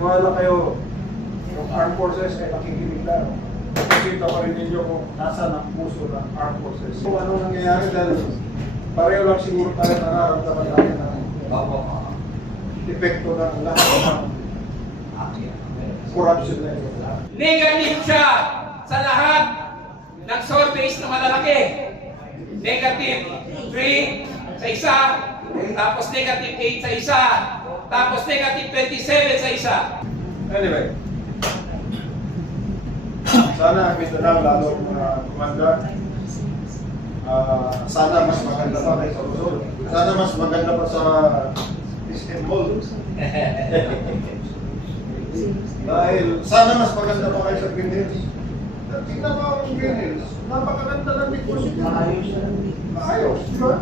Maniwala kayo, yung armed forces ay nakikinig lang. Nakikita pa rin ninyo kung nasa ng puso ng armed forces. Kung ano nangyayari dahil pareho lang siguro tayo nararamdaman natin ng epekto ng lahat ng corruption na ito. Negative siya sa lahat ng surveys na malalaki. Negative 3 sa isa, tapos negative 8 sa isa, tapos negative 27 sa isa. Anyway, sana Mindanao lalo kumanda. Sana mas maganda pa kay sa Luzon. Sana mas maganda pa sa Istanbul. Dahil sana mas maganda pa kayo sa Green Hills. Tingnan mo ang Green Hills. Napakaganda ng negosyo. Maayos, di ba?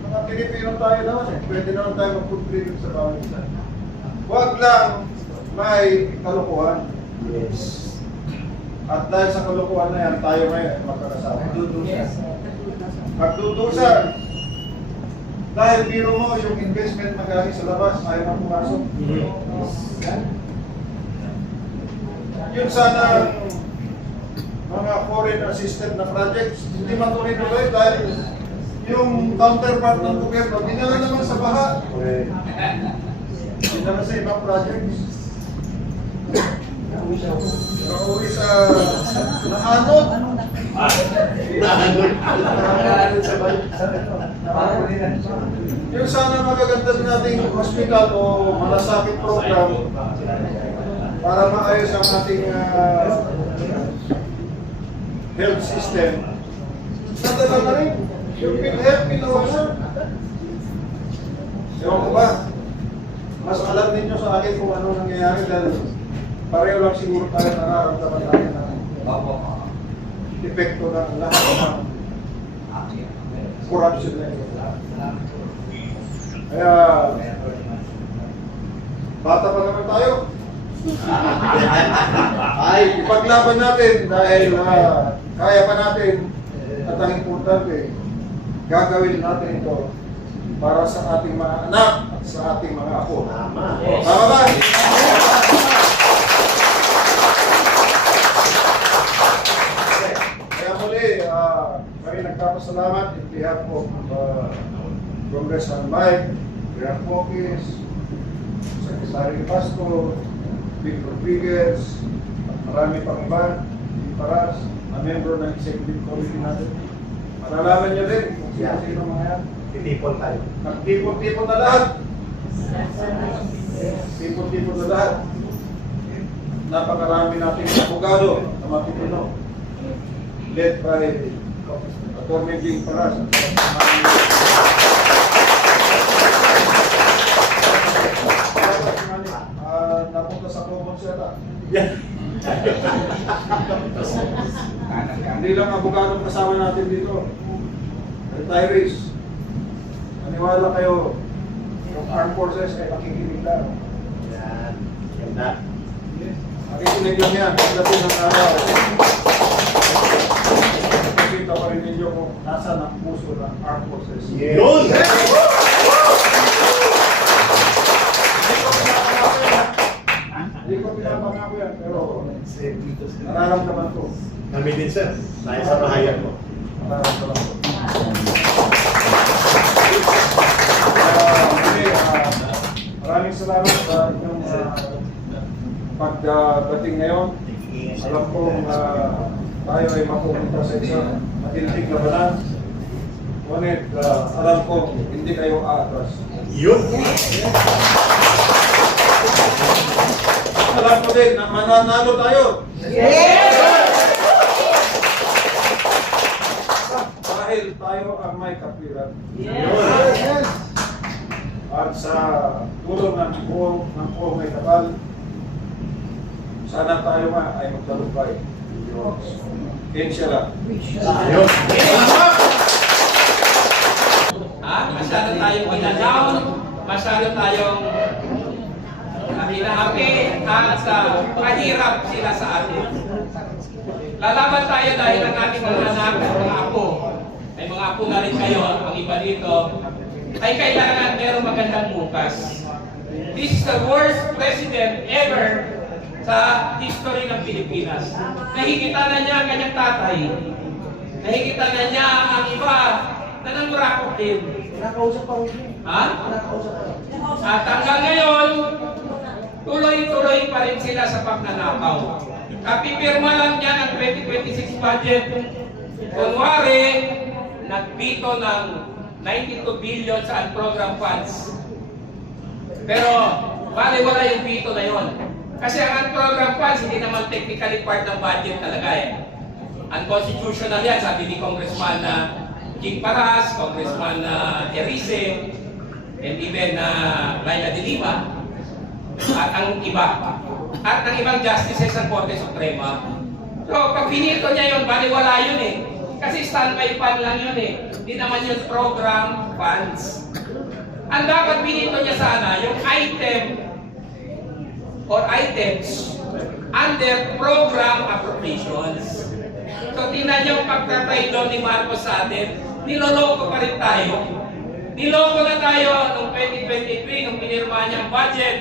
Mga Pilipino tayo naman eh. Pwede naman tayo mag-contribute sa bawat isa. Huwag lang may kalokohan. Yes. At dahil sa kalokohan na yan, tayo ngayon magkakasama. Magdudusan. Dahil biro mo yung investment magaling sa labas, ayaw na pumasok. Yun sana mga foreign assisted na projects, hindi matuloy-tuloy dahil yung counterpart ng gobyerno, dinala naman sa baha. Dinala sa ibang projects. Nauwi sa nahanod. Yung sana magaganda nating hospital o malasakit program para maayos ang ating health system. Nadala na rin. Yung PhilHealth, pinawasan. Ewan ko ba? Mas alam ninyo sa akin kung ano nangyayari dahil pareho lang siguro tayo nararamdaman natin ng epekto ng lahat ng corruption na ito. Kaya, bata pa naman tayo. Ay, ipaglaban natin dahil kaya pa natin at ang importante, gagawin natin ito para sa ating mga anak at sa ating mga apo. Tama. Tama ba? Kaya muli, kami nagpapasalamat in behalf of Congressman Mike, Grant Pokis, Secretary Pasco, Vic Rodriguez, at marami pang iba, Paras, na member ng Executive Committee natin. Malalaman nyo din kung sino mga yan. Titipon tayo. Nagtipon-tipon na lahat. Tipon-tipon na lahat. Napakarami nating abogado na matitino. Led by Atty. Jing Paras. Napunta sa Common Seta. Hindi lang abogado kasama natin dito. Retirees. Maniwala kayo, yung armed forces ay nakikinig lang. Yan. Yan na. Nakikinig lang yan. Pagdating ng araw. Nakikita pa rin ninyo kung nasa ng puso ng armed forces. Yes. Yun! Hindi ko pinapangako yan, pero nararamdaman ko. Kami din, sir. Dahil sa bahayan mo. Nararamdaman ko. Maraming salamat sa inyong pagdating ngayon. Alam ko tayo ay mapupunta sa isang matinding labanan. Ngunit alam ko hindi kayo aatras. Yun! Alam ko din na mananalo tayo. Dahil tayo ang may kapwiran. Yes. At sa tulong ng buong may kapal, sana tayo ay magtalumpay. Inshallah. Yun! Masyado tayong ina-down, masyado tayong hinahapi at mahirap sila sa atin. Lalaban tayo dahil ang ating mga anak at mga apo. May mga apo na rin kayo, ang iba dito. ay kailangan merong magandang bukas. This is the worst president ever sa history ng Pilipinas. Nakikita na niya ang kanyang tatay. Nakikita na niya ang iba na nangurakot din. Nakausap pa rin. Ha? Nakausap pa rin. At hanggang ngayon, tuloy-tuloy pa rin sila sa pagnanakaw. Kapipirma lang niya ng 2026 budget. Kunwari, nagbito ng 92 billion sa program funds. Pero, baliwala yung bito na yon. Kasi ang program funds, hindi naman technically part ng budget talaga eh. Unconstitutional yan, sabi ni Congressman Jing Paras, Congressman Erice, and even Laila de Lima, at ang iba. At ng ibang justices ng Korte Suprema. So, pag pinito niya yun, baliwala yun eh. Kasi standby fund lang yun eh. Hindi naman yun program funds. Ang dapat pinito niya sana, yung item or items under program appropriations. So, tingnan niyo yung pagtataylo ni Marcos sa atin. Niloloko pa rin tayo. Niloko na tayo noong 2023 nung pinirma niya ang budget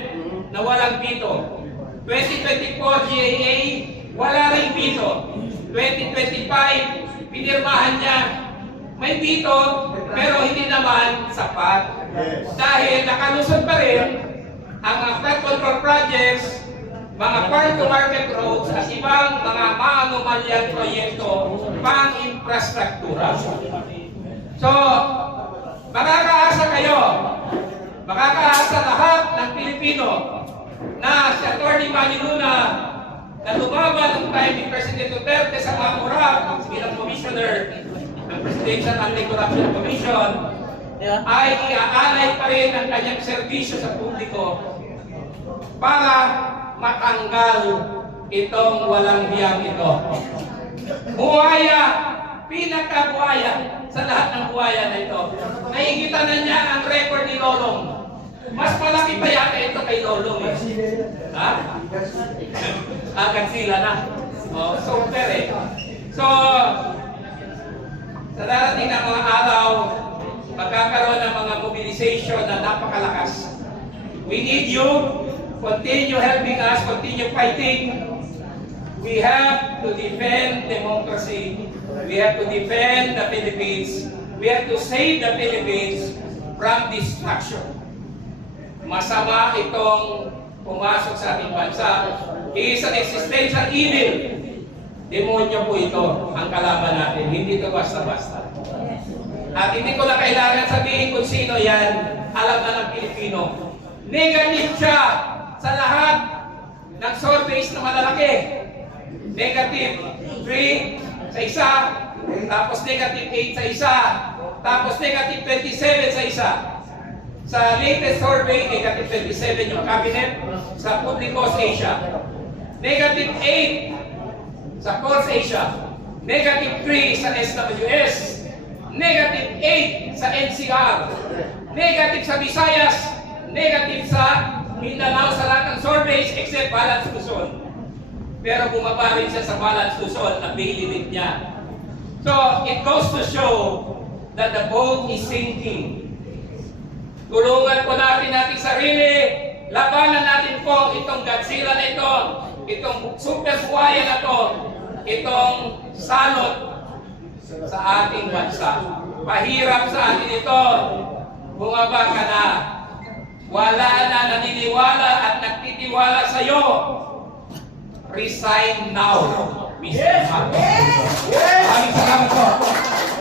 na walang bito. 2024 GAA, wala rin bito. 2025, pinirmahan niya, may bito, pero hindi naman sapat. Dahil nakalusot pa rin ang flood control projects, mga farm-to-market roads, at ibang mga maanumalyang proyekto pang-infrastruktura. So, makakaasa kayo, makakaasa lahat ng Pilipino na si Atty. Manny Luna na lumaban ng time ni President Duterte sa Mamura bilang Commissioner ng Presidential Anti-Corruption Commission ay iaalay pa rin ang kanyang serbisyo sa publiko para matanggal itong walang hiyang ito. Buhaya, pinakabuhaya sa lahat ng buhaya na ito. Nakikita na niya ang record ni Lolong. Mas malaki pa yata ito kay Lolong eh. Ha? Kansila na. Oh, super eh. So, sa darating na mga araw, magkakaroon ng mga mobilization na napakalakas. We need you. Continue helping us. Continue fighting. We have to defend democracy. We have to defend the Philippines. We have to save the Philippines from destruction. Masama itong pumasok sa ating bansa. He is an existential evil. Demonyo po ito ang kalaban natin. Hindi ito basta-basta. At hindi ko na kailangan sabihin kung sino yan. Alam na ng Pilipino. Negative siya sa lahat ng surveys na malalaki. Negative 3 sa isa, tapos negative 8 sa isa, tapos negative 27 sa isa. Sa latest survey, negative 27 yung cabinet sa Publicos Asia. Negative 8 sa Pulse Asia. Negative 3 sa SWS. Negative 8 sa NCR. Negative sa Visayas. Negative sa Mindanao sa lahat ng surveys except Balance Luzon. Pero bumaba rin siya sa Balance Luzon na baililit niya. So, it goes to show that the boat is sinking. Tulungan po natin ating sarili. Labanan natin po itong Godzilla na ito. Itong super buhaya na ito. Itong salot sa ating bansa. Pahirap sa atin ito. Bumaba ka na. Wala na naniniwala at nagtitiwala sa iyo. Resign now, Mr. Marcos.